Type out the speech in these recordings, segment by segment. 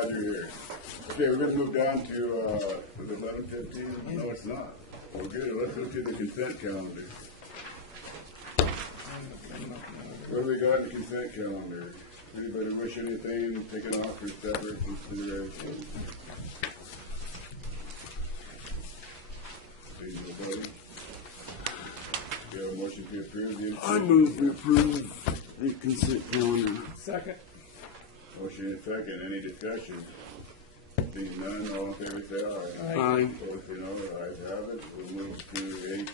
glad you're here. Okay, we're gonna move down to 11:15. No, it's not. We're good. Let's go to the consent calendar. What do we got in the consent calendar? Anybody wish anything taken off for separate consideration? Please, nobody. Do you have a motion to approve the? I move to approve the consent calendar. Second. Motion and second. Any discussion? Seeing none, all in favor say aye. Aye. Opposed say no. Ayes have it. We'll move to H.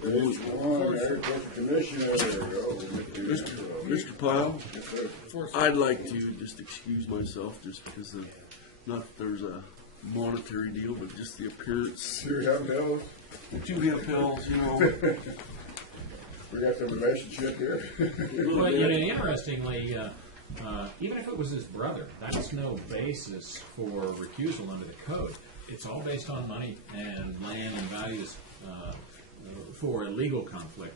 H1, Agriculture Commissioner. Mr. Pyle, Yes, sir. I'd like to just excuse myself just because of, not that there's a monetary deal, but just the appearance. Sure have those. The two hip hills, you know. We got some relationship here. Well, you know, interestingly, even if it was his brother, that's no basis for recusal under the code. It's all based on money and land and values for a legal conflict.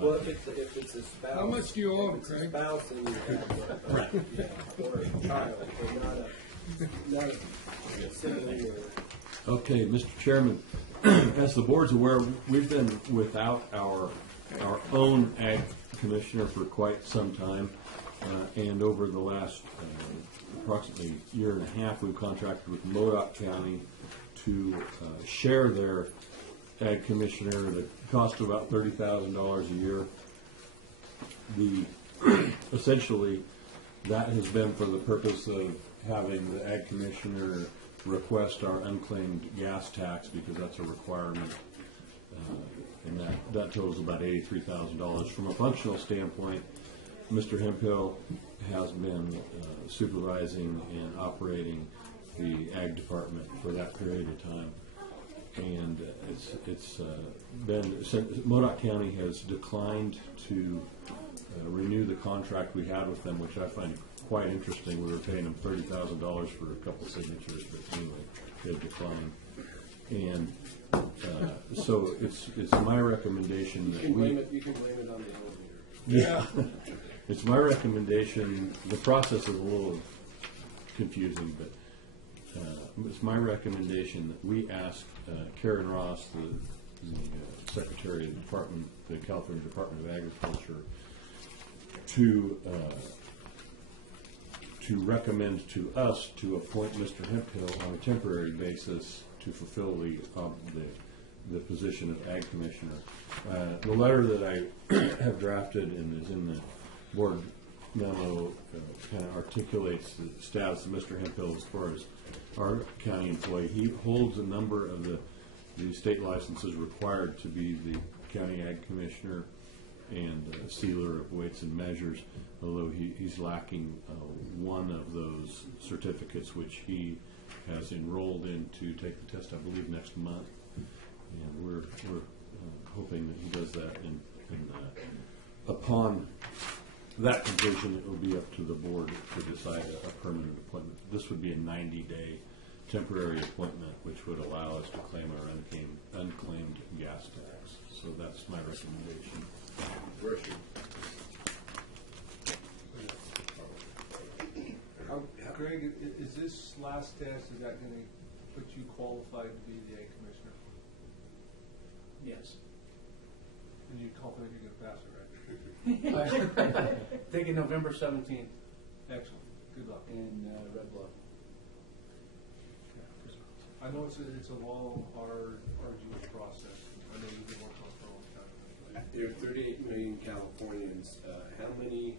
Well, if it's a spouse. How much do you owe him, If it's a Craig? spouse and you have Right. or a child, but not a sibling or. Okay, Mr. Chairman, as the board's aware, we've been without our own ag commissioner for quite some time, and over the last approximately year and a half, we've contracted with Modoc County to share their ag commissioner at a cost of about $30,000 a year. Essentially, that has been for the purpose of having the ag commissioner request our unclaimed gas tax, because that's a requirement, and that totals about $83,000. From a functional standpoint, Mr. Hemphill has been supervising and operating the ag department for that period of time, and it's been, Modoc County has declined to renew the contract we had with them, which I find quite interesting. We were paying them $30,000 for a couple signatures, but anyway, they've declined. And so it's my recommendation that You can blame it on the elevator. yeah, it's my recommendation. The process is a little confusing, but it's my recommendation that we ask Karen Ross, the Secretary of the Department, the California Department of Agriculture, to recommend to us to appoint Mr. Hemphill on a temporary basis to fulfill the position of Ag Commissioner. The letter that I have drafted and is in the board memo kind of articulates the status of Mr. Hemphill as far as our county employee. He holds a number of the state licenses required to be the county Ag Commissioner and sealer of weights and measures, although he's lacking one of those certificates, which he has enrolled in to take the test, I believe, next month. And we're hoping that he does that, and upon that completion, it will be up to the board to decide a permanent appointment. This would be a 90-day temporary appointment, which would allow us to claim our unclaimed gas tax. So that's my recommendation. Question. Greg, is this last test, is that going to put you qualified to be the ag commissioner? Yes. And you're confident you're going to pass it, right? Thinking November 17th Excellent. Good luck. in Red Bluff. I know it's a long, hard, arduous process. I know you've been working on it for a long time. There are 38 million Californians. How many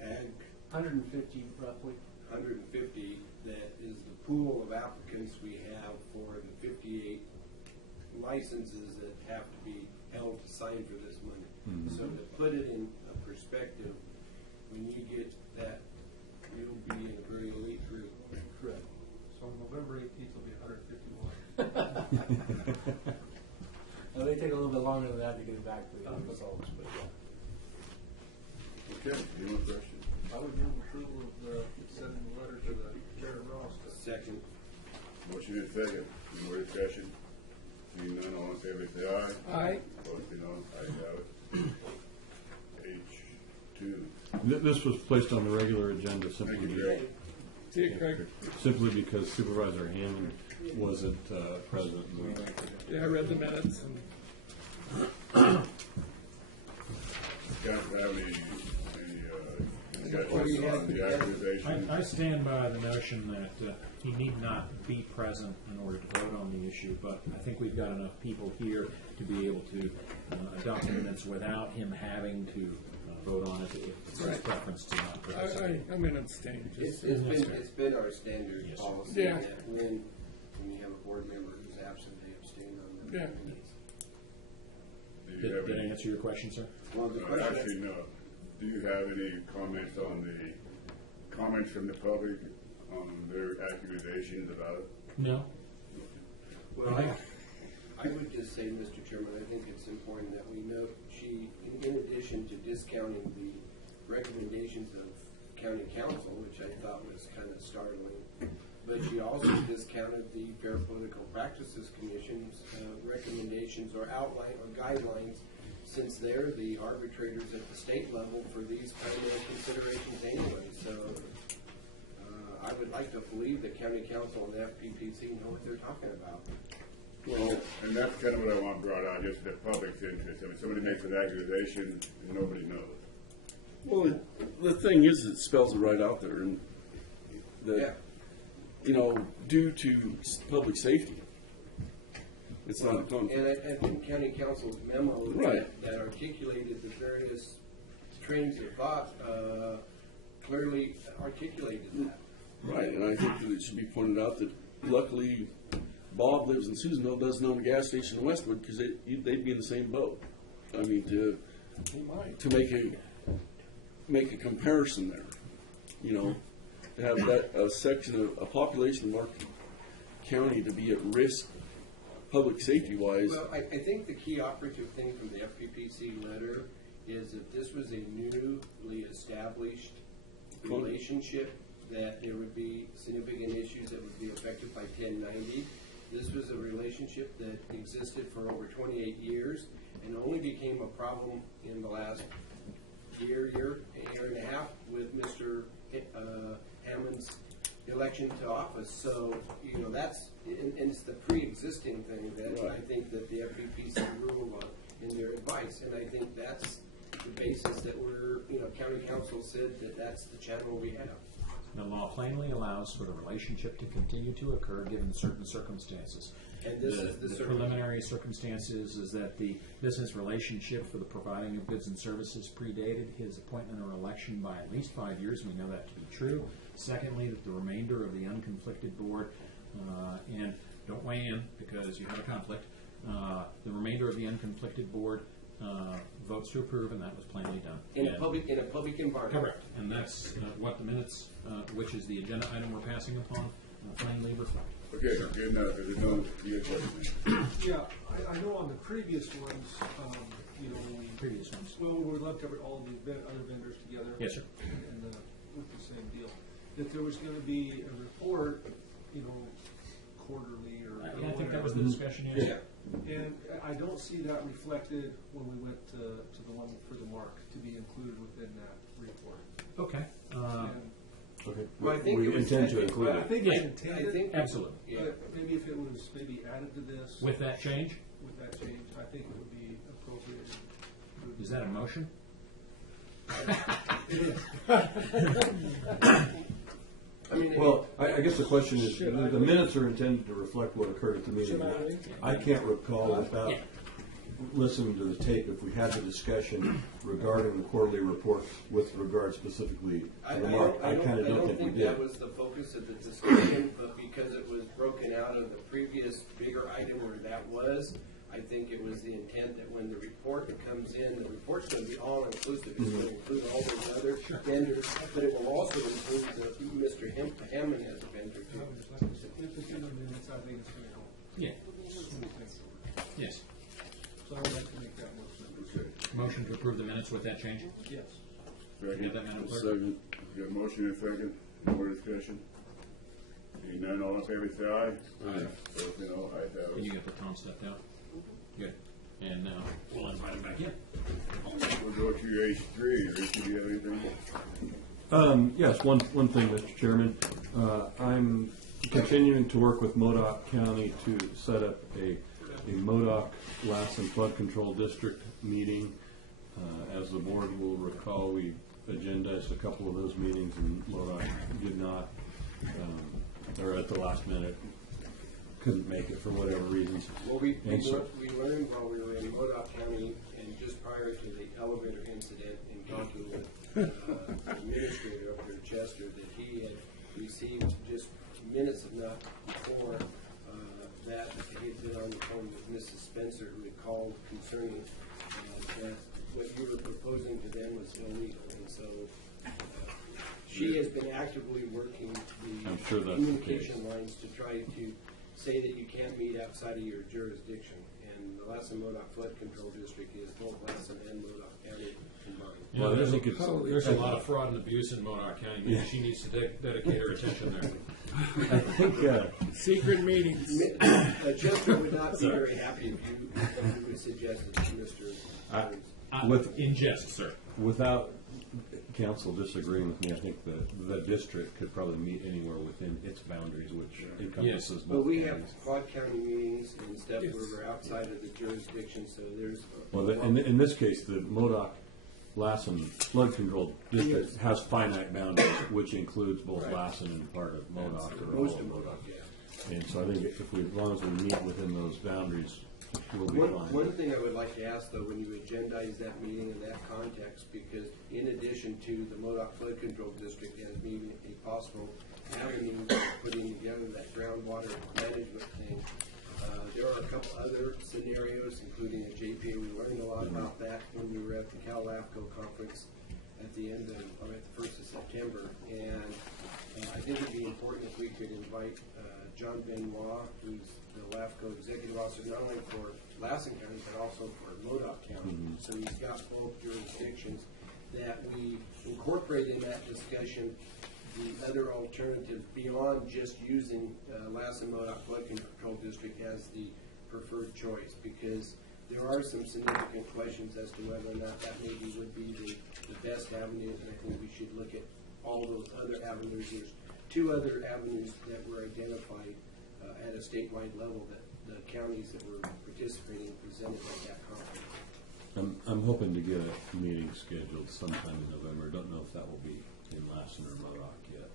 ag? 150 roughly. 150. That is the pool of applicants we have for the 58 licenses that have to be held to sign for this money. Mm-hmm. So to put it in perspective, when you get that, you'll be in a very elite group. Correct. So on November 18th will be 151. Well, they take a little bit longer than that to get it back to the results, but yeah. Okay, any more questions? I would move approval of sending the letter to the Chair Ross. Second. Motion is second. Any more discussion? Seeing none, all in favor say aye. Aye. Opposed say no. Ayes have it. H2. This was placed on the regular agenda Thank you, Greg. See you, Craig. simply because Supervisor Hammond wasn't present. Yeah, I read the minutes. Guys, have any discussion on the accusation? I stand by the notion that he need not be present in order to vote on the issue, but I think we've got enough people here to be able to adopt the minutes without him having to vote on it if it's his preference to not participate. I'm going to abstain. It's been our standard Yes. policy Yeah. that when you have a board member who's absent, they abstain on the Yeah. minutes. Do you have Did I any? answer your question, sir? Well, the Actually, question, no. Do you have any comments on the comments from the public on their accusations about it? No. well, I would just say, Mr. Chairman, I think it's important that we note she, in addition to discounting the recommendations of county council, which I thought was kind of startling, but she also discounted the Fair Political Practices Commission's recommendations or outline or guidelines, since they're the arbitrators at the state level for these kind of considerations anyway. So I would like to believe that county council and the FPPC know what they're talking about. Well, and that's kind of what I want brought out, just the public's interest. I mean, somebody makes an accusation and nobody knows. Well, the thing is, it spells it right out there, and that, due to public safety, it's not a conflict. And I think county council's memo Right. that articulated the various trains of thought clearly articulated that. Right, and I think that it should be pointed out that luckily Bob lives in Susanville, doesn't own a gas station in Westwood, because they'd be in the same boat. I mean, to make a comparison there, to have that a section of a population of our county to be at risk, public safety wise. Well, I think the key operative thing from the FPPC letter is that this was a newly established relationship, that there would be significant issues that would be affected by 1090. This was a relationship that existed for over 28 years and only became a problem in the last year and a half with Mr. Hammond's election to office. So, that's, and it's the pre-existing thing that Right. I think that the FPPC ruled on in their advice. And I think that's the basis that county council said that that's the channel we have. The law plainly allows for the relationship to continue to occur given certain circumstances. And this is the The preliminary circumstances is that the business relationship for the providing of goods and services predated his appointment or election by at least 5 years. We know that to be true. Secondly, that the remainder of the unconflicted board, and don't weigh in because you have a conflict, the remainder of the unconflicted board votes to approve, and that was plainly done. In a public environment. Correct, and that's what the minutes, which is the agenda item we're passing upon, plainly reflect. Okay, good enough. There's no, you got questions? Yeah, I know on the previous ones, we, Previous ones. well, we looked at all the other vendors together. Yes, sir. And with the same deal, that there was gonna be a report, quarterly or I think that was the whatever. discussion, yes. And I don't see that reflected when we went to the one for the mark to be included within that report. Okay, And Okay. Well, I think We it was- intend to include I it. think Yeah. it's intended. I think- absolutely. Yeah. But maybe if it was added to this. With that change, With that change, I think it would be appropriate. is that a motion? It is. I mean, Well, I guess the question is, the minutes are intended to reflect what occurred at the meeting. Should I can't recall without listening to the tape if we had the discussion regarding the quarterly report with regard specifically to the mark. I kind of don't think we that did. was the focus of the discussion, but because it was broken out of the previous bigger item where that was, I think it was the intent that when the report comes in, the report's going to be all inclusive. It's going to include all those other vendors, but it will also include Mr. Hammond as a vendor too. If it's in the minutes, I think it's gonna help. Yeah, Smooth things over. yes. So I would like to make that motion. Okay. Motion to approve the minutes with that change? Yes. Get Second. that, Madam Clerk? Second. Got a motion and a second. More discussion? Seeing none, all in favor, say aye. Aye. Opposed, say no. Ayes have Can you it. get the Tom stepped out? Good. And now we'll invite him back in. We'll go to your H3. Ricky, do you have anything? Yes, one thing, Mr. Chairman. I'm continuing to work with Modoc County to set up a Modoc Lassen Flood Control District meeting. As the board will recall, we agendized a couple of those meetings and Modoc did not, or at the last minute, couldn't make it for whatever reasons. Well, we so- learned while we were in Modoc County and just prior to the elevator incident in talking with the administrator up there in Chester that he had received just minutes, if not before, that he had been on the phone with Mrs. Spencer, who had called concerning that what you were proposing to them was illegal. And so she has been actively working the I'm sure that's communication the case. lines to try to say that you can't meet outside of your jurisdiction. And the Lassen Modoc Flood Control District is both Lassen and Modoc County combined. You know, Well, I there's, think it's- there's a lot of fraud and abuse in Modoc County. Maybe she needs to dedicate her attention there. I think, Secret meetings. Chester would not be very happy if you would suggest it to Mr. Burns. With- In jest, sir. without council disagreeing with me, I think the district could probably meet anywhere within its boundaries, which encompasses Well, both we have counties. quad county meetings and stuff where we're outside of the jurisdiction, so there's. Well, in this case, the Modoc Lassen Flood Control District Yes. has finite boundaries, which includes both Right. Lassen and part of Modoc. or all Most of Modoc, yeah. And so I think if we, as long as we meet within those boundaries, we'll be One fine. thing I would like to ask, though, when you agendize that meeting in that context, because in addition to the Modoc Flood Control District as being a possible avenue for putting together that groundwater management thing, there are a couple other scenarios, including a JPA. We learned a lot about that when we were at the Cal LAFCO conference at the end of, or at the 1st of September. And I think it'd be important if we could invite John Benoit, who's the LAFCO executive officer, not only for Lassen County, but also for Modoc County. So he's got both jurisdictions, that we incorporate in that discussion the other alternatives beyond just using Lassen Modoc Flood Control District as the preferred choice, because there are some significant questions as to whether or not that maybe would be the best avenue, and I think we should look at all those other avenues. There's two other avenues that were identified at a statewide level that the counties that were participating presented at that conference. I'm hoping to get a meeting scheduled sometime in November. Don't know if that will be in Lassen or Modoc yet.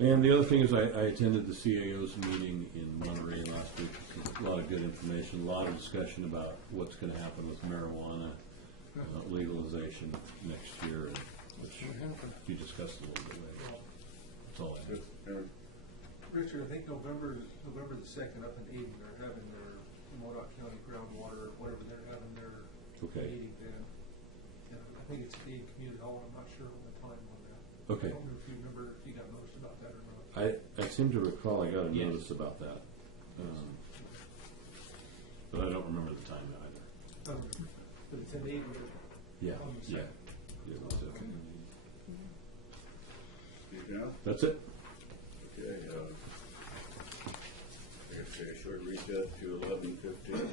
And the other thing is I attended the CAO's meeting in Monterey last week. A lot of good information, a lot of discussion about what's going to happen with marijuana legalization next year, which you discussed a little bit later. That's all I have. Richard, I think November the 2nd up in Eden, they're having their Modoc County groundwater, whatever they're having their Okay. meeting then. And I think it's at Eden Community Hall, I'm not sure on the time on that. Okay. I don't know if you remember, if you got noticed about that or not. I seem to recall I got a Yes. notice about that. But I don't remember the time either. I don't remember, but it's in Eden. Yeah, On the yeah. second. Yeah, that's it. You know? That's it. Okay, I guess take a short recess to 11:15.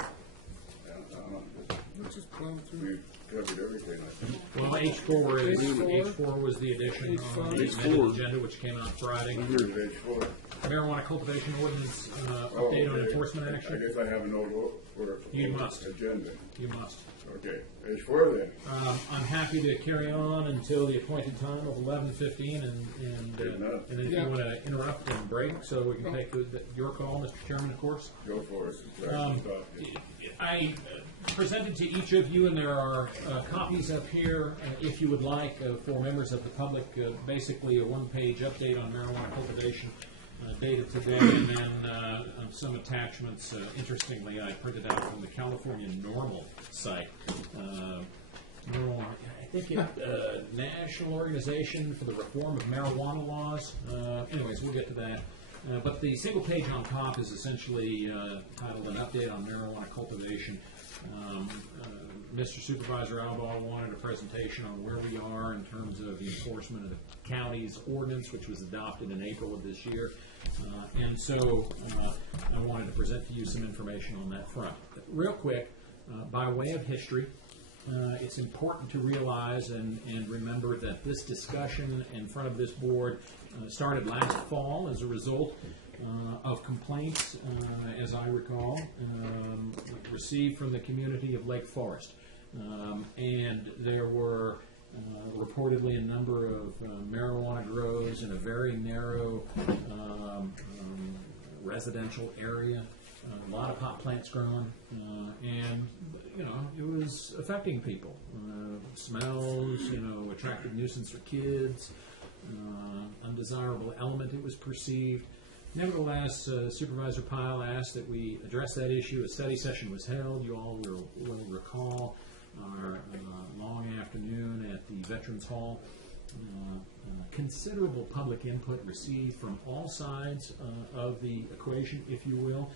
Let's just plow through. We've covered everything, I think. Well, H4 was the addition on the H4. amended agenda, which came out Friday. Here's H4. Marijuana cultivation ordinance update on okay. enforcement I action. guess I have an old You must. agenda. You must. Okay, H4 then. I'm happy to carry on until the appointed time of 11:15, and Good enough. then if you want to interrupt and break, so we can take your call, Mr. Chairman, of course. Go for it. I presented to each of you, and there are copies up here, if you would like, for members of the public, basically a one-page update on marijuana cultivation dated today, and then some attachments. Interestingly, I printed out from the California NORML site. I think it's National Organization for the Reform of Marijuana Laws. Anyways, we'll get to that. But the single page on top is essentially titled An Update on Marijuana Cultivation. Mr. Supervisor Albaugh wanted a presentation on where we are in terms of the enforcement of the county's ordinance, which was adopted in April of this year. And so I wanted to present to you some information on that front. Real quick, by way of history, it's important to realize and remember that this discussion in front of this board started last fall as a result of complaints, as I recall, received from the community of Lake Forest. And there were reportedly a number of marijuana grows in a very narrow residential area. A lot of pot plants growing, and it was affecting people. Smells, attractive nuisance for kids, undesirable element it was perceived. Nevertheless, Supervisor Pyle asked that we address that issue. A study session was held. You all will recall our long afternoon at the Veterans Hall. Considerable public input received from all sides of the equation, if you will.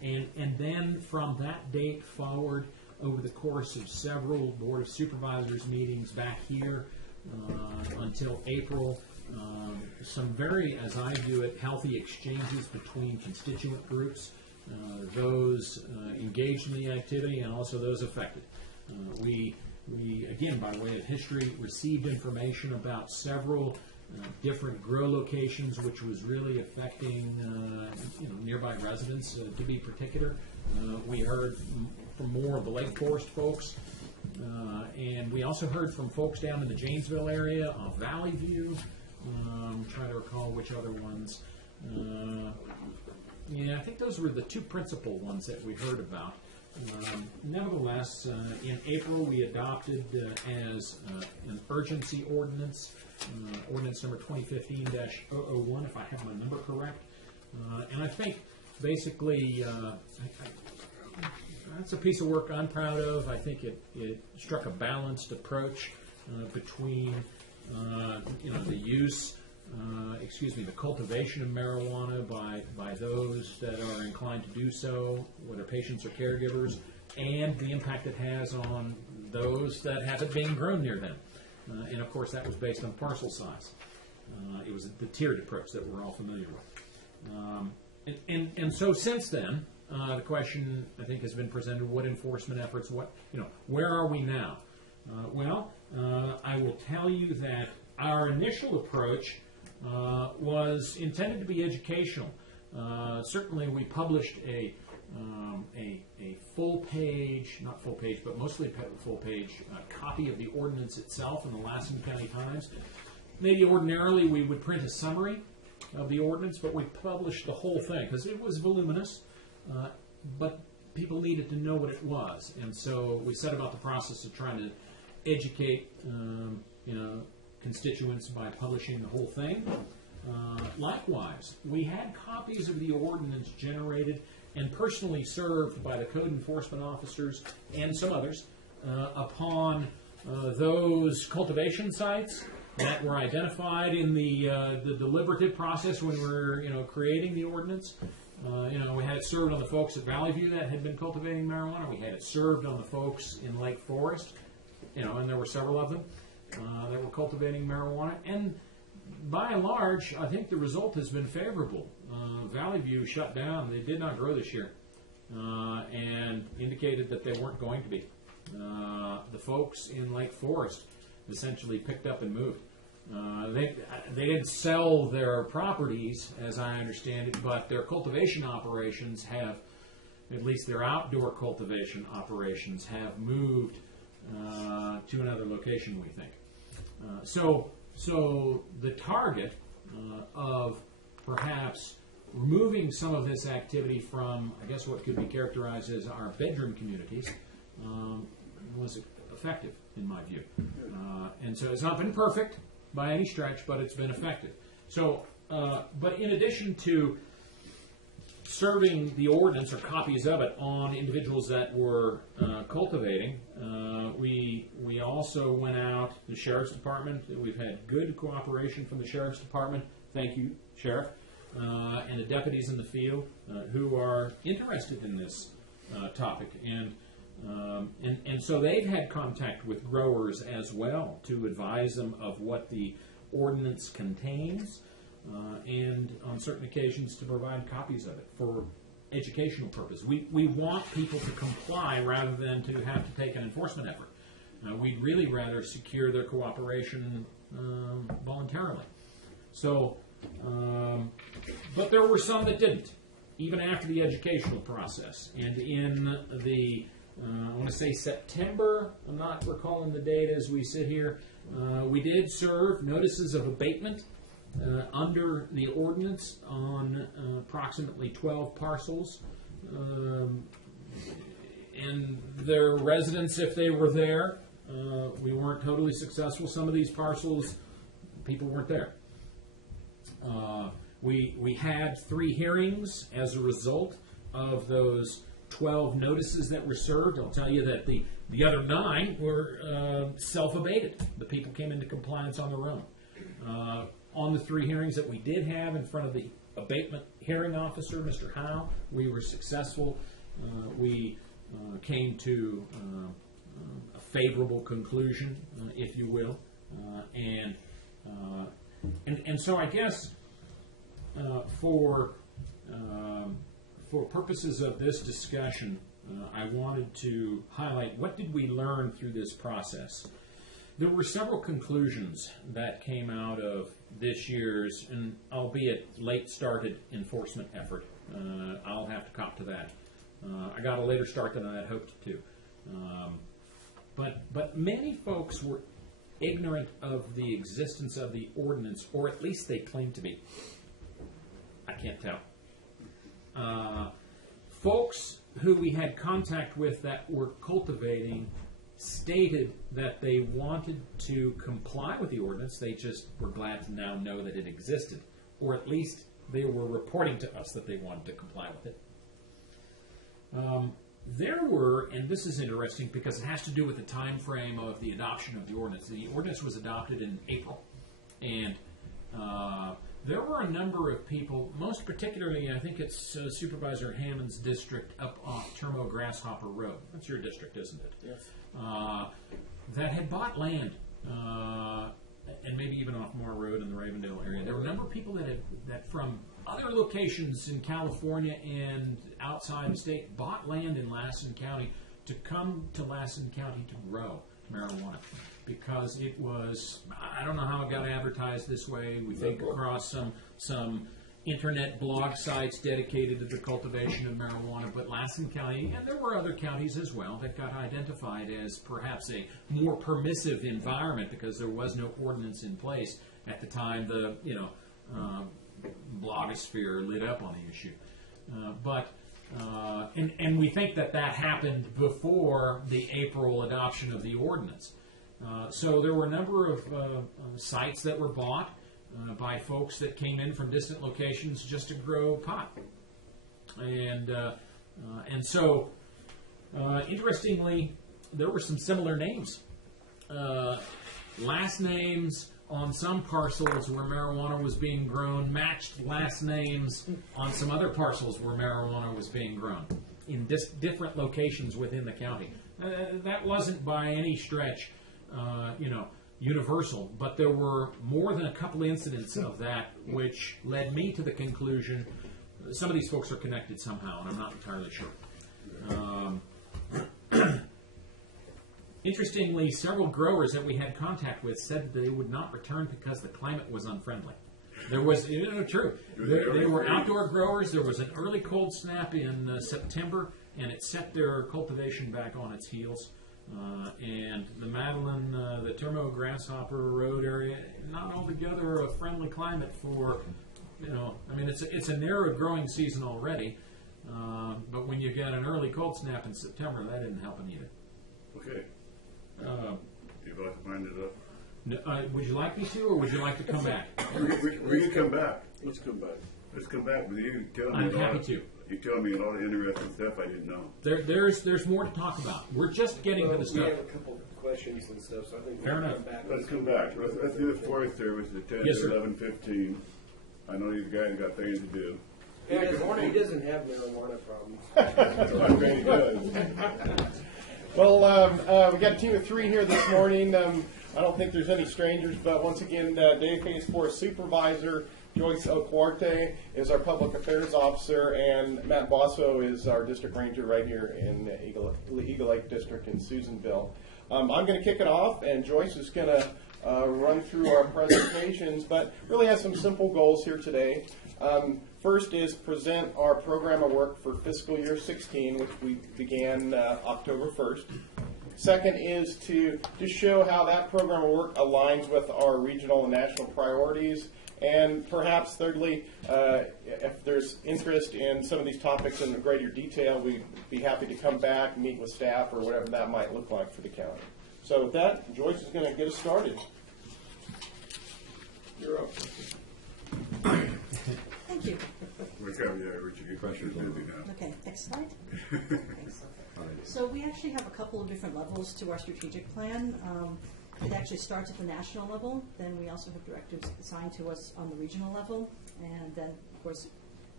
And then from that date forward, over the course of several Board of Supervisors meetings back here until April, some very, as I view it, healthy exchanges between constituent groups, those engaged in the activity and also those affected. We, again, by way of history, received information about several different grow locations, which was really affecting nearby residents. To be particular, we heard from more of the Lake Forest folks, and we also heard from folks down in the Janesville area of Valley View. Trying to recall which other ones. I think those were the two principal ones that we heard about. Nevertheless, in April we adopted as an urgency ordinance, ordinance number 2015-001, if I have my number correct. And I think basically that's a piece of work I'm proud of. I think it struck a balanced approach between the use, the cultivation of marijuana by those that are inclined to do so, whether patients or caregivers, and the impact it has on those that have it being grown near them. And of course, that was based on parcel size. It was the tiered approach that we're all familiar with. And so since then, the question I think has been presented: what enforcement efforts? Where are we now? I will tell you that our initial approach was intended to be educational. Certainly, we published a full-page, not full-page, but mostly full-page copy of the ordinance itself in the Lassen County Times. Maybe ordinarily we would print a summary of the ordinance, but we published the whole thing because it was voluminous, but people needed to know what it was. And so we set about the process of trying to educate constituents by publishing the whole thing. Likewise, we had copies of the ordinance generated and personally served by the code enforcement officers and some others upon those cultivation sites that were identified in the deliberative process when we were creating the ordinance. We had it served on the folks at Valley View that had been cultivating marijuana. We had it served on the folks in Lake Forest, and there were several of them that were cultivating marijuana. And by and large, I think the result has been favorable. Valley View shut down. They did not grow this year and indicated that they weren't going to be. The folks in Lake Forest essentially picked up and moved. They didn't sell their properties, as I understand it, but their cultivation operations have, at least their outdoor cultivation operations, have moved to another location, we think. So the target of perhaps removing some of this activity from, I guess, what could be characterized as our bedroom communities was effective, in my view. And so it's not been perfect by any stretch, but it's been effective. So, but in addition to serving the ordinance or copies of it on individuals that were cultivating, we also went out to the Sheriff's Department. We've had good cooperation from the Sheriff's Department. Thank you, Sheriff, and the deputies in the field who are interested in this topic. And so they've had contact with growers as well to advise them of what the ordinance contains. and on certain occasions to provide copies of it for educational purpose. We want people to comply rather than to have to take an enforcement effort. We'd really rather secure their cooperation voluntarily. So, but there were some that didn't, even after the educational process. And in the, I want to say September, I'm not recalling the date as we sit here, we did serve notices of abatement under the ordinance on approximately 12 parcels. And their residents, if they were there, we weren't totally successful. Some of these parcels, people weren't there. We had 3 hearings as a result of those 12 notices that were served. I'll tell you that the other 9 were self-abated. The people came into compliance on their own. On the 3 hearings that we did have in front of the abatement hearing officer, Mr. Howe, we were successful. We came to a favorable conclusion, if you will, and so I guess for purposes of this discussion, I wanted to highlight what did we learn through this process. There were several conclusions that came out of this year's, and albeit late started, enforcement effort. I'll have to cop to that. I got a later start than I had hoped to. But many folks were ignorant of the existence of the ordinance, or at least they claimed to be. I can't tell. Folks who we had contact with that were cultivating stated that they wanted to comply with the ordinance. They just were glad to now know that it existed, or at least they were reporting to us that they wanted to comply with it. There were, and this is interesting because it has to do with the time frame of the adoption of the ordinance. The ordinance was adopted in April, and there were a number of people, most particularly, I think it's Supervisor Hammond's district up off Termo Grasshopper Road. That's your district, isn't it? Yes. That had bought land, and maybe even off Moore Road in the Ravendale area. There were a number of people that from other locations in California and outside the state bought land in Lassen County to come to Lassen County to grow marijuana, because it was, I don't know how it got advertised this way. We think across some internet blog sites dedicated to the cultivation of marijuana, but Lassen County, and there were other counties as well, that got identified as perhaps a more permissive environment because there was no ordinance in place at the time the blogosphere lit up on the issue. And we think that happened before the April adoption of the ordinance. So there were a number of sites that were bought by folks that came in from distant locations just to grow pot. And so, interestingly, there were some similar names. Last names on some parcels where marijuana was being grown matched last names on some other parcels where marijuana was being grown in different locations within the county. That wasn't by any stretch, universal, but there were more than a couple incidents of that which led me to the conclusion some of these folks are connected somehow, and I'm not entirely sure. Interestingly, several growers that we had contact with said that they would not return because the climate was unfriendly. There was, true. They were outdoor growers. There was an early cold snap in September, and it set their cultivation back on its heels. And the Madeline, the Termo Grasshopper Road area, not altogether a friendly climate for, it's a narrow growing season already. But when you get an early cold snap in September, that didn't help them either. Okay. You'd like to find it up? No, would you like me to, or would you like to come back? We can come back. Let's come back. Let's come back with you. Tell me I'm happy to. You tell me a lot of interesting stuff I didn't know. There's more to talk about. We're just getting to the We stuff. have a couple of questions and stuff, so I think Fair we'll enough. come back. Let's come back. Let's do the Forest Service at 10 Yes, to sir. 11:15. I know these guys got things to do. He doesn't have marijuana problems. I'm ready to go. Well, we got a team of 3 here this morning. I don't think there's any strangers, but once again, Dave Hayes, Forest Supervisor, Joyce Oquarte is our Public Affairs Officer, and Matt Bosso is our District Ranger right here in Eagle Lake District in Susanville. I'm going to kick it off, and Joyce is going to run through our presentations, but really has some simple goals here today. First is present our program of work for fiscal year 16, which we began October 1st. Second is to just show how that program of work aligns with our regional and national priorities. And perhaps thirdly, if there's interest in some of these topics in greater detail, we'd be happy to come back, meet with staff, or whatever that might look like for the county. So with that, Joyce is going to get us started. You're up. Thank you. Look how, yeah, Richard, get pressure's busy now. Okay, next slide. Thanks. So we actually have a couple of different levels to our strategic plan. It actually starts at the national level. Then we also have directives assigned to us on the regional level. And then, of course,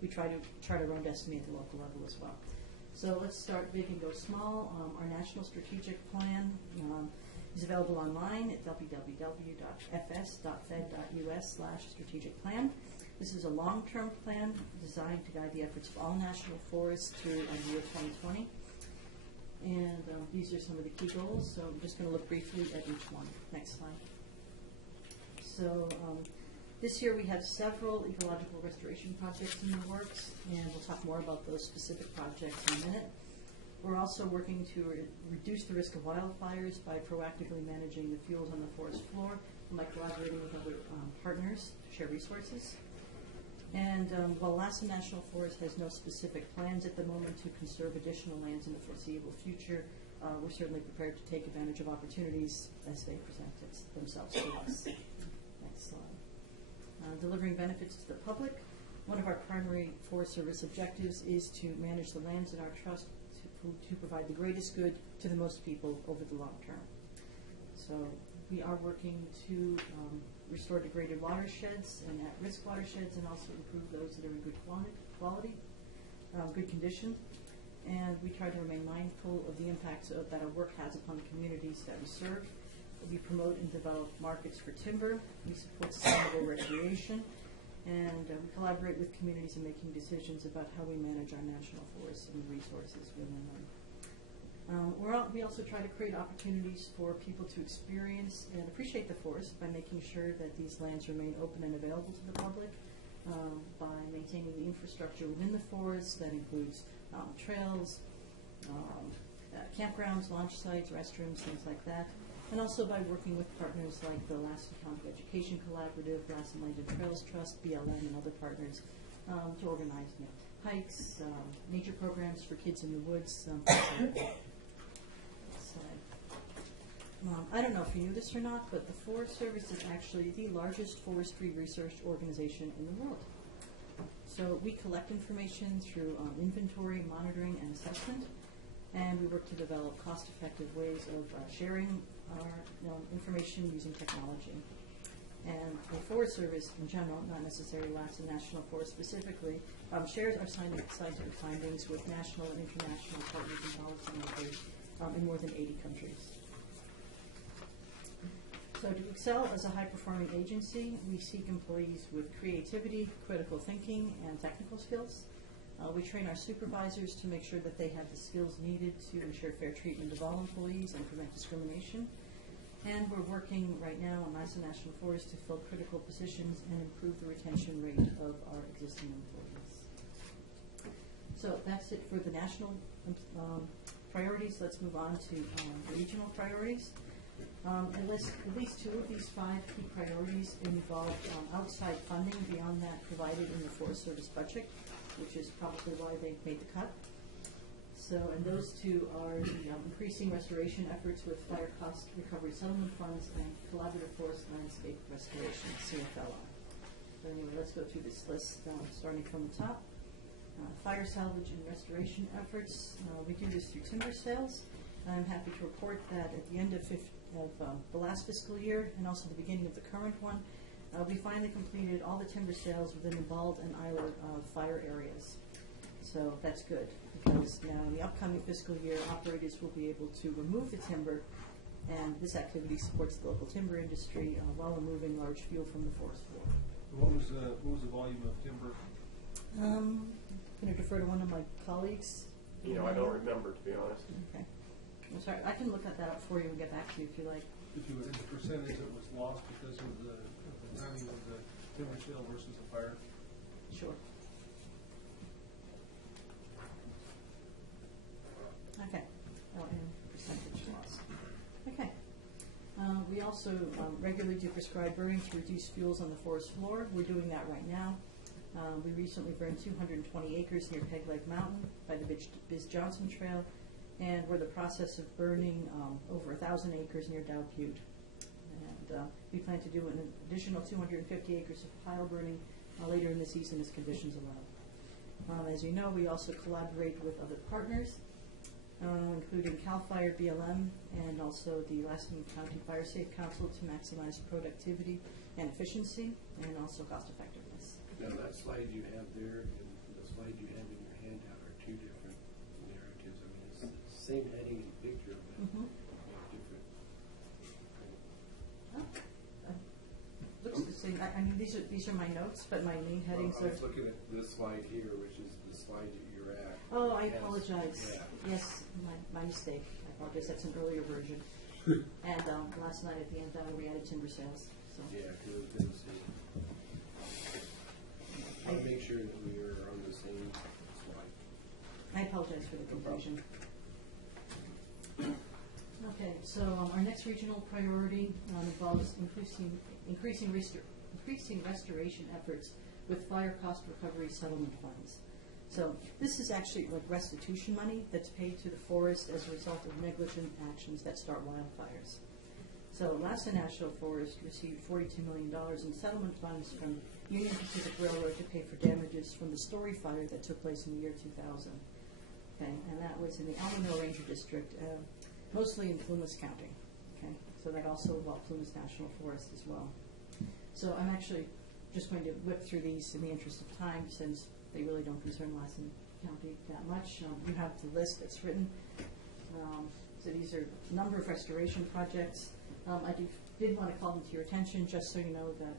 we try to chart our own destiny at the local level as well. So let's start big and go small. Our national strategic plan is available online at www.fs.fed.us/strategic plan. This is a long-term plan designed to guide the efforts of all national forests through year 2020. And these are some of the key goals, so I'm just going to look briefly at each one. Next slide. So this year we have several ecological restoration projects in the works, and we'll talk more about those specific projects in a minute. We're also working to reduce the risk of wildfires by proactively managing the fuels on the forest floor and by collaborating with other partners to share resources. And while Lassen National Forest has no specific plans at the moment to conserve additional lands in the foreseeable future, we're certainly prepared to take advantage of opportunities as they present themselves to us. Next slide. Delivering benefits to the public. One of our primary Forest Service objectives is to manage the lands in our trust to provide the greatest good to the most people over the long term. So we are working to restore degraded watersheds and at-risk watersheds, and also improve those that are in good quality, good condition. And we try to remain mindful of the impacts that our work has upon the communities that we serve. We promote and develop markets for timber. We support sustainable recreation, and we collaborate with communities in making decisions about how we manage our national forests and the resources within them. We also try to create opportunities for people to experience and appreciate the forest by making sure that these lands remain open and available to the public, by maintaining the infrastructure within the forest. That includes trails, campgrounds, launch sites, restrooms, things like that. And also by working with partners like the Lassen County Education Collaborative, Lassen Land and Trails Trust, BLM, and other partners to organize hikes, nature programs for kids in the woods, things like that. I don't know if you knew this or not, but the Forest Service is actually the largest forestry research organization in the world. So we collect information through inventory, monitoring, and assessment, and we work to develop cost-effective ways of sharing our information using technology. And the Forest Service in general, not necessarily Lassen National Forest specifically, shares our scientific findings with national and international partners and policymakers in more than 80 countries. So to excel as a high-performing agency, we seek employees with creativity, critical thinking, and technical skills. We train our supervisors to make sure that they have the skills needed to ensure fair treatment of all employees and prevent discrimination. And we're working right now on Lassen National Forest to fill critical positions and improve the retention rate of our existing employees. So that's it for the national priorities. Let's move on to regional priorities. At least two of these 5 key priorities involve outside funding beyond that provided in the Forest Service budget, which is probably why they made the cut. So, and those two are the increasing restoration efforts with fire cost recovery settlement funds and collaborative forest landscape restoration, CFLR. So anyway, let's go through this list, starting from the top. Fire salvage and restoration efforts. We do this through timber sales. I'm happy to report that at the end of the last fiscal year and also the beginning of the current one, we finally completed all the timber sales within the Bald and Isler fire areas. So that's good, because now in the upcoming fiscal year, operators will be able to remove the timber, and this activity supports the local timber industry while removing large fuel from the forest floor. What was the volume of timber? I'm going to defer to one of my colleagues. You know, I don't remember, to be honest. Okay. I'm sorry, I can look at that up for you and get back to you if you like. If you would, the percentage that was lost because of the timing of the timber sale versus the fire? Sure. Okay. Oh, and percentage loss. Okay. We also regularly do prescribed burning to reduce fuels on the forest floor. We're doing that right now. We recently burned 220 acres near Peg Leg Mountain by the Biz Johnson Trail, and we're in the process of burning over 1,000 acres near Dow Butte. And we plan to do an additional 250 acres of pile burning later in the season as conditions allow. As you know, we also collaborate with other partners, including CAL FIRE BLM and also the Lassen County Fire Safe Council to maximize productivity and efficiency and also cost effectiveness. Now, that slide you have there and the slide you have in your handout are two different narratives. I mean, it's the same heading and picture, but Mhm. different. Looks the same. I mean, these are my notes, but my main headings Well, I are. was looking at this slide here, which is the slide that you're at. Oh, I Yes. apologize. Yeah. Yes, my mistake. I apologize. That's an earlier version. And last night at the end, we added timber sales. So Yeah, because I was going to say. I want to make sure that we are on the same slide. I apologize for the No problem. confusion. Okay, so our next regional priority involves increasing restoration efforts with fire cost recovery settlement funds. So this is actually like restitution money that's paid to the forest as a result of negligent actions that start wildfires. So Lassen National Forest received $42 million in settlement funds from Union Pacific Railroad to pay for damages from the Story Fire that took place in the year 2000. Okay, and that was in the Alamo Ranger District, mostly in Plumas County. Okay, so that also involved Plumas National Forest as well. So I'm actually just going to whip through these in the interest of time, since they really don't concern Lassen County that much. You have the list that's written. So these are a number of restoration projects. I did want to call them to your attention, just so you know that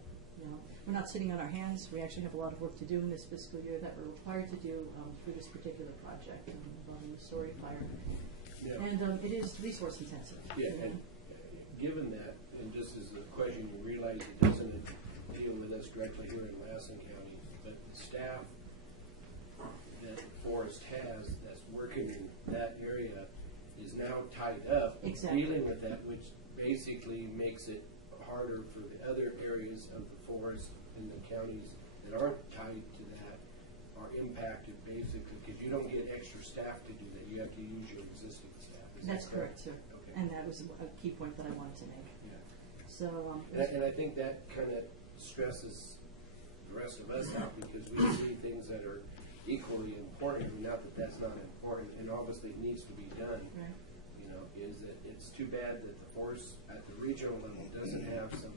we're not sitting on our hands. We actually have a lot of work to do in this fiscal year that we're required to do for this particular project involving the Story Fire. Yeah. And it is resource intensive. Yeah, and given that, and just as a question, you realize it doesn't deal with us directly here in Lassen County, but the staff that the forest has that's working in that area is now tied up Exactly. dealing with that, which basically makes it harder for the other areas of the forest in the counties that aren't tied to that are impacted basically because you don't get extra staff to do that. You have to use your existing staff. Is That's that correct, sir. Okay. And that was a key point that I wanted to make. Yeah. So, And I think that kind of stresses the rest of us out because we see things that are equally important. Not that that's not important, and obviously it needs to be done. right. You know, is that it's too bad that the force at the regional level doesn't have some,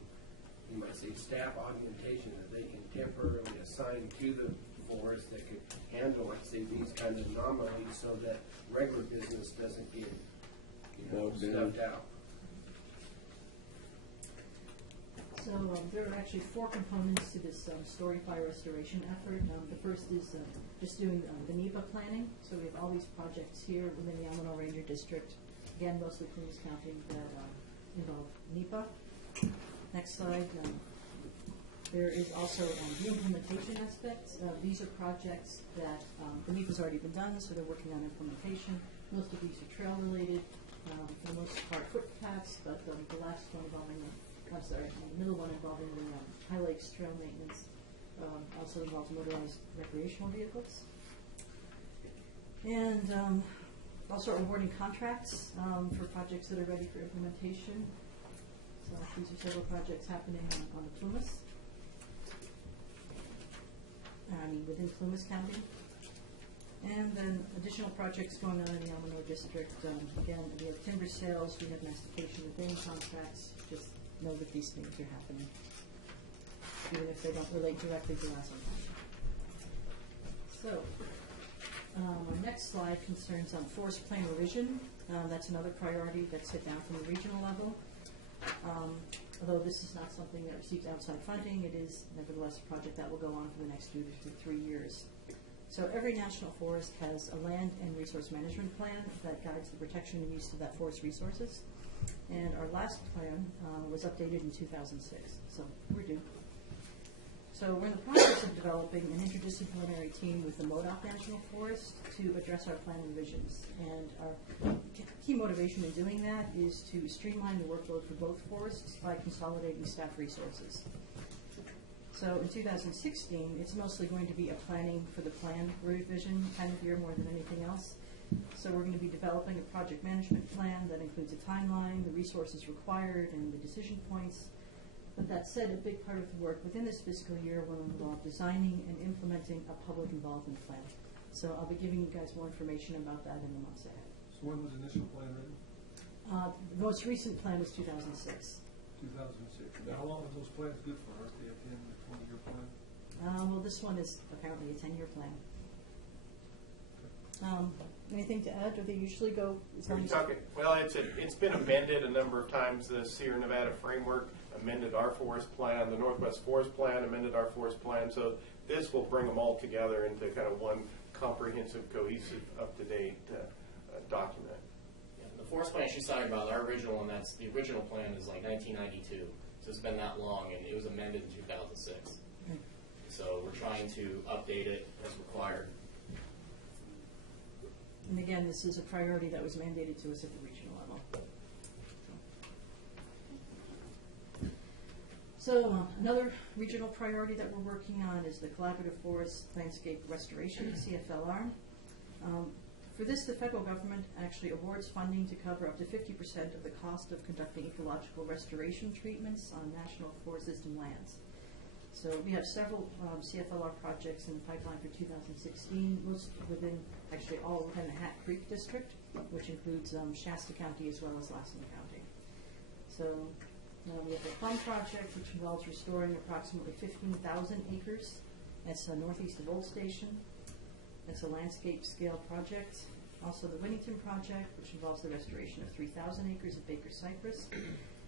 you might say, staff augmentation that they can temporarily assign to the forest that could handle, like say, these kind of anomalies, so that regular business doesn't get Bogged down. stuffed out. So there are actually 4 components to this Story Fire restoration effort. The first is just doing the NEPA planning. So we have all these projects here within the Alamo Ranger District, again, mostly Plumas County, that involve NEPA. Next slide. There is also the implementation aspects. These are projects that the NEPA's already been done, so they're working on implementation. Most of these are trail related, for the most part footpaths, but the last one involving the middle one involving the High Lakes Trail maintenance also involves motorized recreational vehicles. And also awarding contracts for projects that are ready for implementation. So these are several projects happening on the Plumas. Within Plumas County. And then additional projects going on in the Alamo District. Again, we have timber sales, we have mastication within contracts. Just know that these things are happening, even if they don't relate directly to Lassen County. So, our next slide concerns forest plan revision. That's another priority that's hit down from the regional level. Although this is not something that receives outside funding, it is nevertheless a project that will go on for the next 2 to 3 years. So every national forest has a land and resource management plan that guides the protection and use of that forest resources. And our last plan was updated in 2006, so we're due. So we're in the process of developing an interdisciplinary team with the MoDOC National Forest to address our plan revisions. And our key motivation in doing that is to streamline the workload for both forests by consolidating staff resources. So in 2016, it's mostly going to be a planning for the plan revision kind of year more than anything else. So we're going to be developing a project management plan that includes a timeline, the resources required, and the decision points. But that said, a big part of the work within this fiscal year will involve designing and implementing a public involvement plan. So I'll be giving you guys more information about that in the months ahead. So when was the initial plan written? The most recent plan was 2006. 2006. How long was those plans good for? Aren't they a 10 or 20-year plan? Well, this one is apparently a 10-year plan. Anything to add? Do they usually go as long as... Well, it's been amended a number of times. The Sierra Nevada framework amended our forest plan. The Northwest Forest Plan amended our forest plan. So this will bring them all together into kind of one comprehensive, cohesive, up-to-date document. Yeah, the forest plan she's talking about, our original one, that's the original plan is like 1992. So it's been that long, and it was amended in 2006. So we're trying to update it as required. And again, this is a priority that was mandated to us at the regional level. So another regional priority that we're working on is the Collaborative Forest Landscape Restoration, CFLR. For this, the federal government actually awards funding to cover up to 50% of the cost of conducting ecological restoration treatments on national forest system lands. So we have several CFLR projects in the pipeline for 2016, most within, actually all within the Hat Creek District, which includes Shasta County as well as Lassen County. So we have the Plum Project, which involves restoring approximately 15,000 acres. That's northeast of Old Station. That's a landscape scale project. Also the Winnington Project, which involves the restoration of 3,000 acres of Baker Cypress.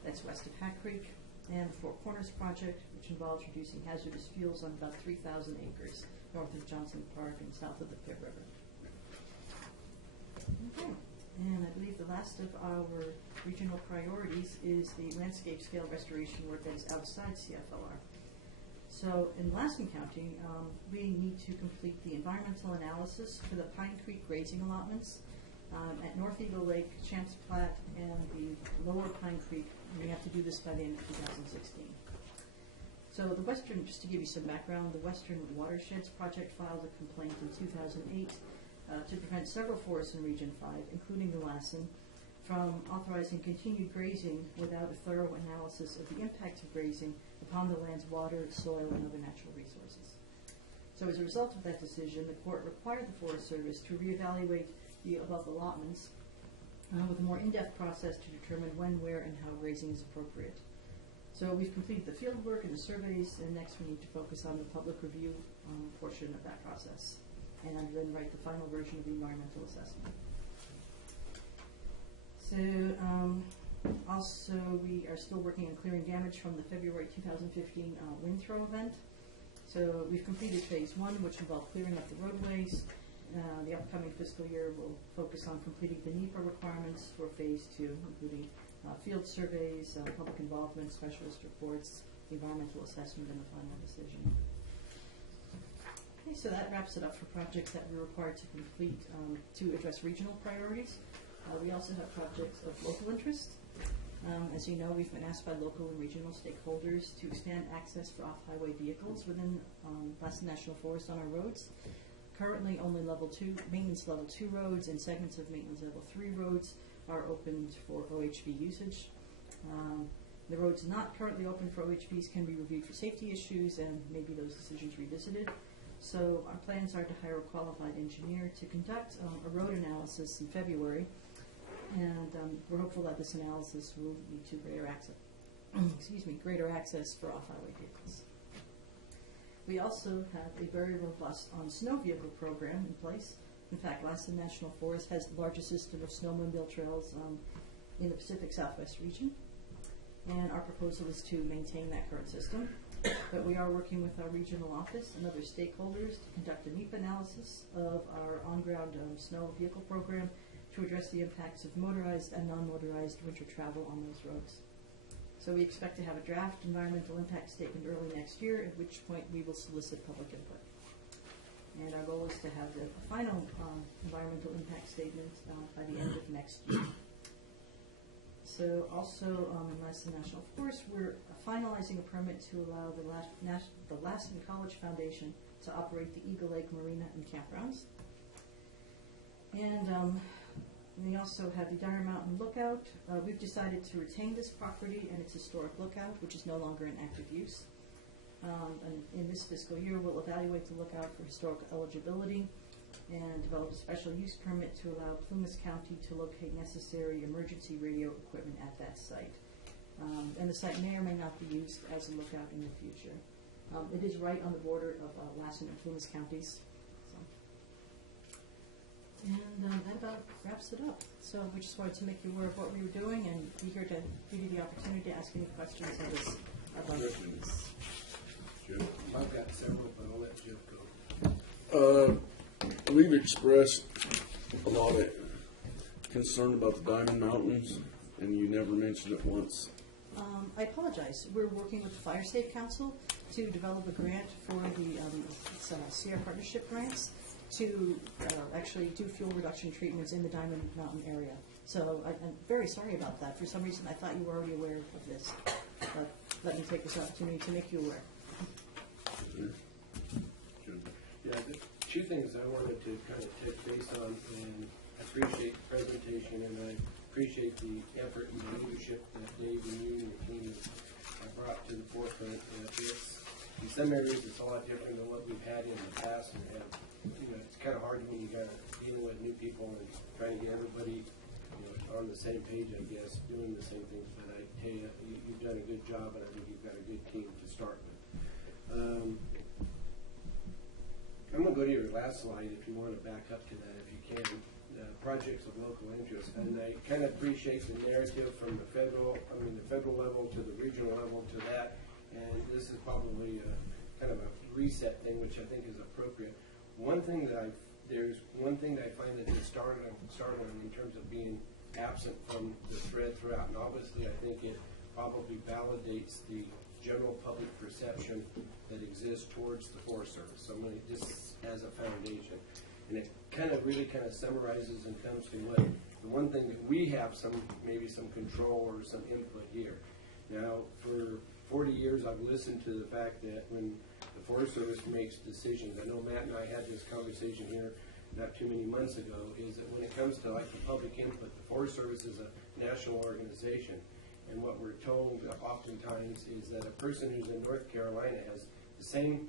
That's west of Hat Creek. And the Four Corners Project, which involves reducing hazardous fuels on about 3,000 acres north of Johnson Park and south of the Pitt River. Okay. And I believe the last of our regional priorities is the landscape scale restoration work that is outside CFLR. So in Lassen County, we need to complete the environmental analysis for the Pine Creek grazing allotments at North Eagle Lake, Champs Plat, and the Lower Pine Creek. We have to do this by the end of 2016. So the Western, just to give you some background, the Western Watersheds Project filed a complaint in 2008 to prevent several forests in Region 5, including the Lassen, from authorizing continued grazing without a thorough analysis of the impacts of grazing upon the land's water, soil, and other natural resources. So as a result of that decision, the court required the Forest Service to reevaluate the above allotments with a more in-depth process to determine when, where, and how grazing is appropriate. So we've completed the field work and the surveys, and next we need to focus on the public review portion of that process, and then write the final version of the environmental assessment. So also we are still working on clearing damage from the February 2015 wind throw event. So we've completed phase 1, which involved clearing up the roadways. The upcoming fiscal year will focus on completing the NEPA requirements for phase 2, including field surveys, public involvement, specialist reports, the environmental assessment, and the final decision. Okay, so that wraps it up for projects that we're required to complete to address regional priorities. We also have projects of local interest. As you know, we've been asked by local and regional stakeholders to expand access for off-highway vehicles within Lassen National Forest on our roads. Currently, only maintenance level 2 roads and segments of maintenance level 3 roads are open for OHV usage. The roads not currently open for OHVs can be reviewed for safety issues and maybe those decisions revisited. So our plans are to hire a qualified engineer to conduct a road analysis in February, and we're hopeful that this analysis will lead to greater access, greater access for off-highway vehicles. We also have a very robust snow vehicle program in place. In fact, Lassen National Forest has the largest system of snowmobile trails in the Pacific Southwest region. and our proposal is to maintain that current system. But we are working with our regional office and other stakeholders to conduct a NEPA analysis of our on-ground snow vehicle program to address the impacts of motorized and non-motorized winter travel on those roads. So we expect to have a draft environmental impact statement early next year, at which point we will solicit public input. And our goal is to have the final environmental impact statement by the end of next year. So also in Lassen National Forest, we're finalizing a permit to allow the Lassen College Foundation to operate the Eagle Lake Marina and campgrounds. And we also have the Dire Mountain Lookout. We've decided to retain this property and its historic lookout, which is no longer in active use. And in this fiscal year, we'll evaluate the lookout for historic eligibility and develop a special use permit to allow Plumas County to locate necessary emergency radio equipment at that site. And the site may or may not be used as a lookout in the future. It is right on the border of Lassen and Plumas counties. So. And that about wraps it up. So we just wanted to make you aware of what we were doing and eager to give you the opportunity to ask any questions of this. I've got several, but I'll let Jeff go. We've expressed a lot of concern about the Diamond Mountains, and you never mentioned it once. I apologize. We're working with the Fire Safe Council to develop a grant for the Sierra Partnership grants to actually do fuel reduction treatments in the Diamond Mountain area. So I'm very sorry about that. For some reason, I thought you were already aware of this. But let me take this opportunity to make you aware. Yeah, the two things I wanted to kind of touch base on, and I appreciate the presentation, and I appreciate the effort and the leadership that Dave and you and the team have brought to the forefront. In some areas, it's a lot different than what we've had in the past, and it's kind of hard when you got dealing with new people and trying to get everybody on the same page, I guess, doing the same things. But I tell you, you've done a good job, and I think you've got a good team to start with. I'm going to go to your last slide if you want to back up to that, if you can. Projects of local interest, and I kind of appreciate the narrative from the federal level to the regional level to that, and this is probably kind of a reset thing, which I think is appropriate. One thing that I find that is startling in terms of being absent from the thread throughout, and obviously I think it probably validates the general public perception that exists towards the Forest Service. So I'm going to just as a foundation. And it really summarizes and comes to what the one thing that we have maybe some control or some input here. Now, for 40 years, I've listened to the fact that when the Forest Service makes decisions, I know Matt and I had this conversation here not too many months ago, is that when it comes to like the public input, the Forest Service is a national organization. And what we're told oftentimes is that a person who's in North Carolina has the same,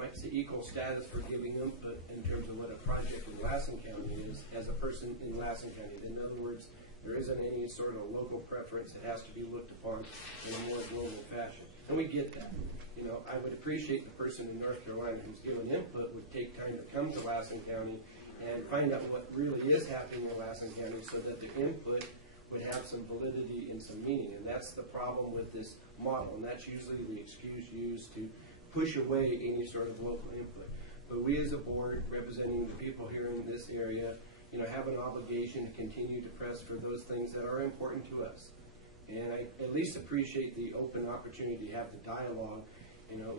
might say equal status for giving input in terms of what a project in Lassen County is as a person in Lassen County. In other words, there isn't any sort of local preference. It has to be looked upon in a more global fashion. And we get that. I would appreciate the person in North Carolina who's given input would take time to come to Lassen County and find out what really is happening in Lassen County so that the input would have some validity and some meaning. And that's the problem with this model. And that's usually the excuse used to push away any sort of local input. But we as a board representing the people here in this area, have an obligation to continue to press for those things that are important to us. And I at least appreciate the open opportunity to have the dialogue.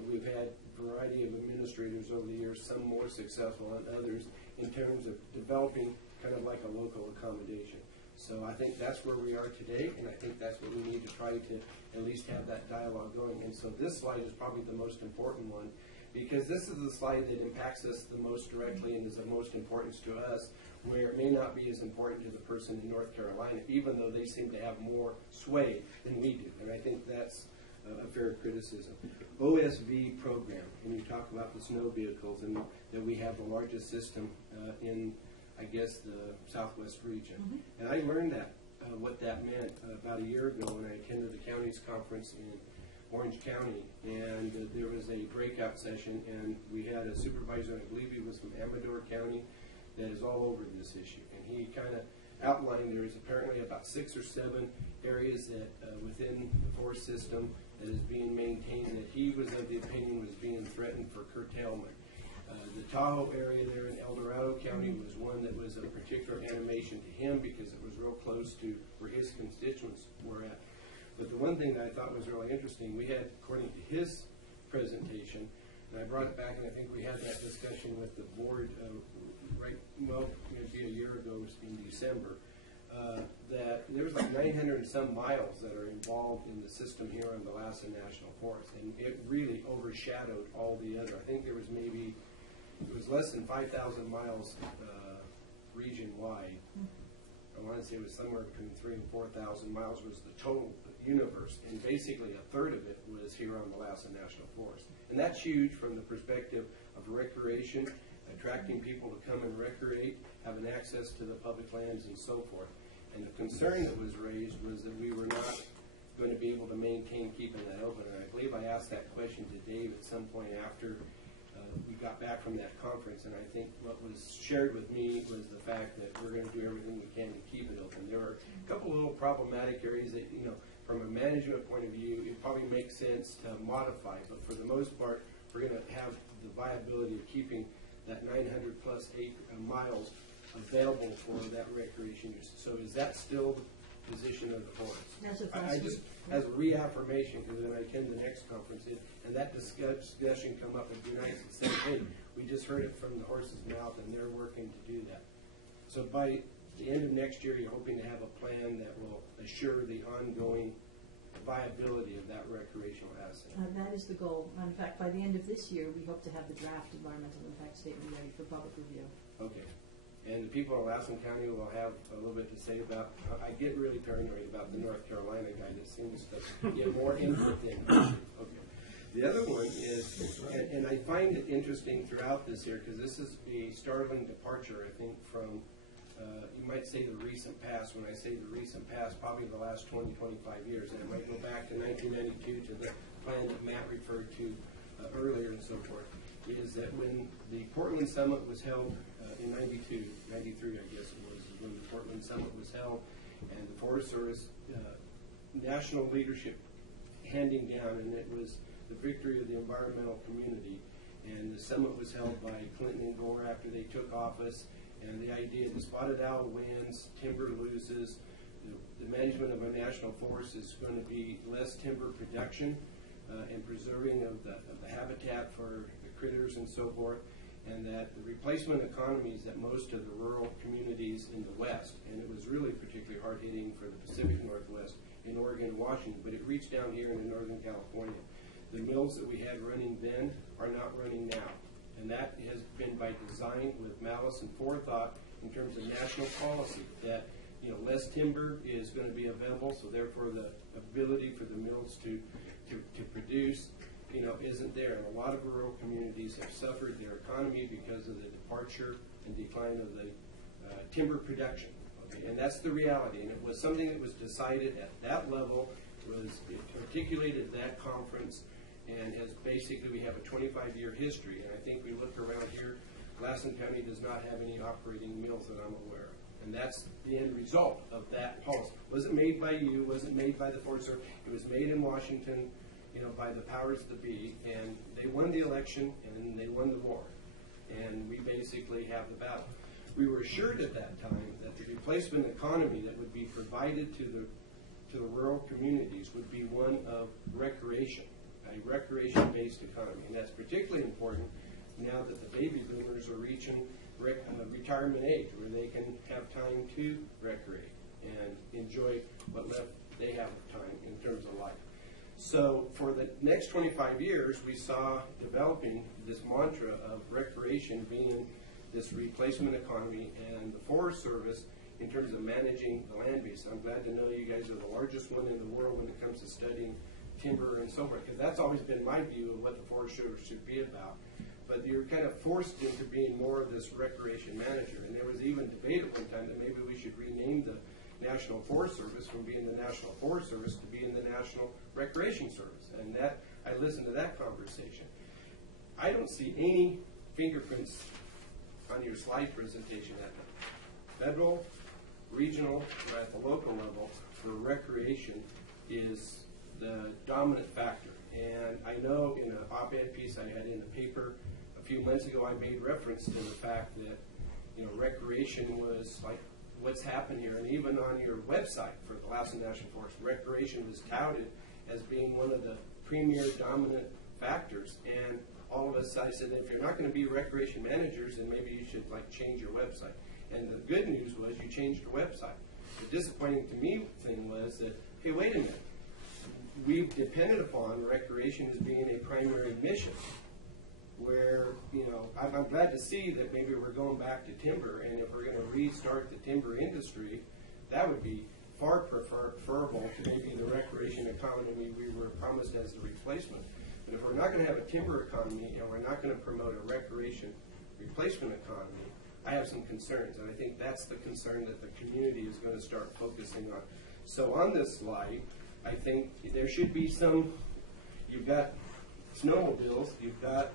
We've had a variety of administrators over the years, some more successful than others, in terms of developing kind of like a local accommodation. So I think that's where we are today, and I think that's what we need to try to at least have that dialogue going. And so this slide is probably the most important one, because this is the slide that impacts us the most directly and is of most importance to us, where it may not be as important to the person in North Carolina, even though they seem to have more sway than we do. And I think that's a fair criticism. OSV program, and you talk about the snow vehicles, and that we have the largest system in, I guess, the Southwest region. Mm-hmm. And I learned that, what that meant about a year ago when I attended the county's conference in Orange County, and there was a breakout session, and we had a supervisor, I believe he was from Amador County, that is all over this issue. And he kind of outlined there is apparently about 6 or 7 areas that within the forest system that is being maintained that he was of the opinion was being threatened for curtailment. The Tahoe area there in El Dorado County was one that was of particular animation to him because it was real close to where his constituents were at. But the one thing that I thought was really interesting, we had, according to his presentation, and I brought it back, and I think we had that discussion with the board maybe a year ago in December, that there was like 900 and some miles that are involved in the system here on the Lassen National Forest, and it really overshadowed all the other. I think there was maybe, it was less than 5,000 miles region-wide. I want to say it was somewhere between 3,000 and 4,000 miles was the total universe, and basically a third of it was here on the Lassen National Forest. And that's huge from the perspective of recreation, attracting people to come and recreate, having access to the public lands and so forth. And the concern that was raised was that we were not going to be able to maintain keeping that open. And I believe I asked that question to Dave at some point after we got back from that conference, and I think what was shared with me was the fact that we're going to do everything we can to keep it open. There are a couple of little problematic areas that, you know, from a management point of view, it probably makes sense to modify, but for the most part, we're going to have the viability of keeping that 900 plus miles available for that recreation use. So is that still the position of the forest? I just, as a reaffirmation, because when I attend the next conference, and that discussion come up, it'd be nice to say, hey, we just heard it from the horse's mouth, and they're working to do that. So by the end of next year, you're hoping to have a plan that will assure the ongoing viability of that recreational asset. That is the goal. In fact, by the end of this year, we hope to have the draft environmental impact statement ready for public review. Okay. And the people of Lassen County will have a little bit to say about, I get really paranoid about the North Carolina guy that seems to get more input than okay. The other one is, and I find it interesting throughout this here, because this is a startling departure, I think, from, you might say the recent past. When I say the recent past, probably the last 20, 25 years. And I might go back to 1992 to the plan that Matt referred to earlier and so forth, is that when the Portland Summit was held in 92, 93 I guess it was, when the Portland Summit was held, and the Forest Service national leadership handing down, and it was the victory of the environmental community. And the summit was held by Clinton and Gore after they took office, and the idea the spotted owl wins, timber loses, the management of a national forest is going to be less timber production and preserving of the habitat for the critters and so forth, and that the replacement economies that most of the rural communities in the West, and it was really particularly hard-hitting for the Pacific Northwest in Oregon and Washington, but it reached down here into Northern California. The mills that we had running then are not running now, and that has been by design with malice and forethought in terms of national policy, that less timber is going to be available, so therefore the ability for the mills to produce isn't there. And a lot of rural communities have suffered their economy because of the departure and decline of the timber production. Okay? And that's the reality. And it was something that was decided at that level, was articulated at that conference, and has basically, we have a 25-year history. And I think we look around here, Lassen County does not have any operating mills that I'm aware of. And that's the end result of that policy. Wasn't made by you, wasn't made by the Forest Service. It was made in Washington, by the powers that be, and they won the election and they won the war. And we basically have the battle. We were assured at that time that the replacement economy that would be provided to the rural communities would be one of recreation, a recreation-based economy. And that's particularly important now that the baby boomers are reaching retirement age, where they can have time to recreate and enjoy what left they have of time in terms of life. So for the next 25 years, we saw developing this mantra of recreation being this replacement economy, and the Forest Service, in terms of managing the land base. I'm glad to know you guys are the largest one in the world when it comes to studying timber and so forth, because that's always been my view of what the Forest Service should be about. But you're kind of forced into being more of this recreation manager. And there was even debate at one time that maybe we should rename the National Forest Service from being the National Forest Service to being the National Recreation Service. And that, I listened to that conversation. I don't see any fingerprints on your slide presentation at the federal, regional, or at the local level for recreation is the dominant factor. And I know in an op-ed piece I had in the paper a few months ago, I made reference to the fact that, you know, recreation was like what's happened here. And even on your website for the Lassen National Forest, recreation was touted as being one of the premier dominant factors. And all of us, I said, if you're not going to be recreation managers, then maybe you should like change your website. And the good news was you changed your website. The disappointing to me thing was that, hey, wait a minute. We've depended upon recreation as being a primary mission, where, you know, I'm glad to see that maybe we're going back to timber, and if we're going to restart the timber industry, that would be far preferable to maybe the recreation economy we were promised as the replacement. But if we're not going to have a timber economy and we're not going to promote a recreation replacement economy, I have some concerns, and I think that's the concern that the community is going to start focusing on. So on this slide, I think there should be some, you've got snowmobiles, you've got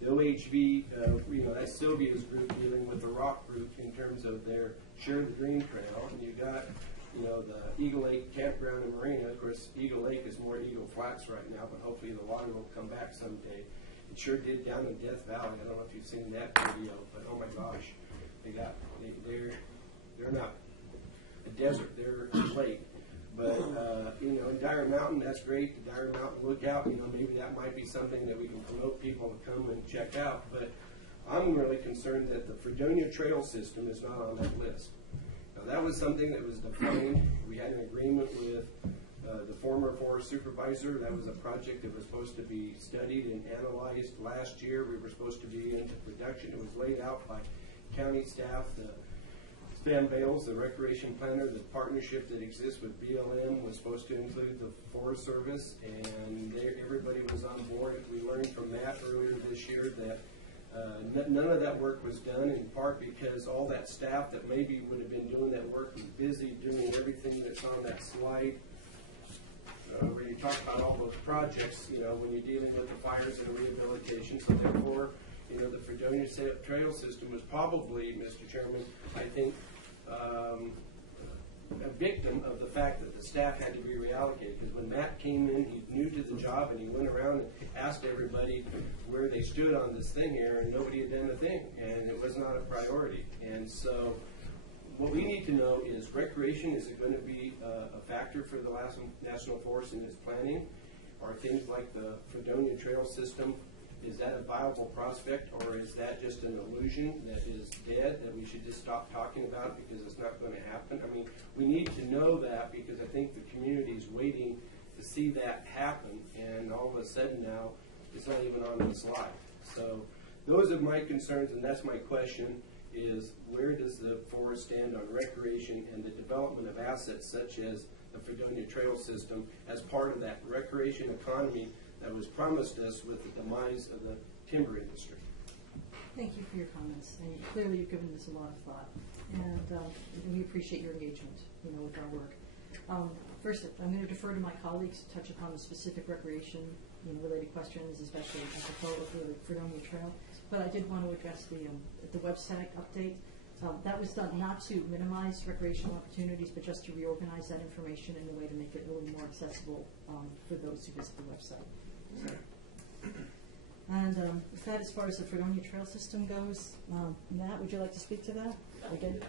the OHV, you know, that's Sylvia's group dealing with the rock group in terms of their Share the Green Trail, and you've got, you know, the Eagle Lake Campground and Marina. Of course, Eagle Lake is more Eagle Flats right now, but hopefully the water will come back someday. It sure did down in Death Valley. I don't know if you've seen that video, but oh my gosh, they're not a desert, they're a lake. But, you know, in Dyer Mountain, that's great, the Dyer Mountain Lookout, you know, maybe that might be something that we can promote people to come and check out. But I'm really concerned that the Fredonia Trail System is not on that list. Now, that was something that was defined. We had an agreement with the former forest supervisor. That was a project that was supposed to be studied and analyzed last year. We were supposed to be into production. It was laid out by county staff, the Stan Bales, the recreation planner. The partnership that exists with BLM was supposed to include the Forest Service, and everybody was on board. We learned from Matt earlier this year that none of that work was done, in part because all that staff that maybe would have been doing that work was busy doing everything that's on that slide, where you talk about all those projects, you know, when you're dealing with the fires and the rehabilitation. So therefore, you know, the Fredonia Trail System was probably, Mr. Chairman, I think, a victim of the fact that the staff had to be reallocated. Because when Matt came in, he's new to the job, and he went around and asked everybody where they stood on this thing here, and nobody had done a thing, and it was not a priority. And so what we need to know is recreation, is it going to be a factor for the Lassen National Forest in its planning? Are things like the Fredonia Trail System, is that a viable prospect, or is that just an illusion that is dead, that we should just stop talking about it because it's not going to happen? I mean, we need to know that, because I think the community is waiting to see that happen, and all of a sudden now it's not even on the slide. So those are my concerns, and that's my question, is where does the forest stand on recreation and the development of assets such as the Fredonia Trail System as part of that recreation economy that was promised us with the demise of the timber industry. Thank you for your comments, and clearly you've given this a lot of thought, and we appreciate your engagement, you know, with our work. First, I'm going to defer to my colleagues to touch upon the specific recreation, you know, related questions, especially apropos of the Fredonia Trail. But I did want to address the website update. That was done not to minimize recreational opportunities, but just to reorganize that information in a way to make it a little more accessible for those who visit the website. And with that, as far as the Fredonia Trail System goes, Matt, would you like to speak to that? Again?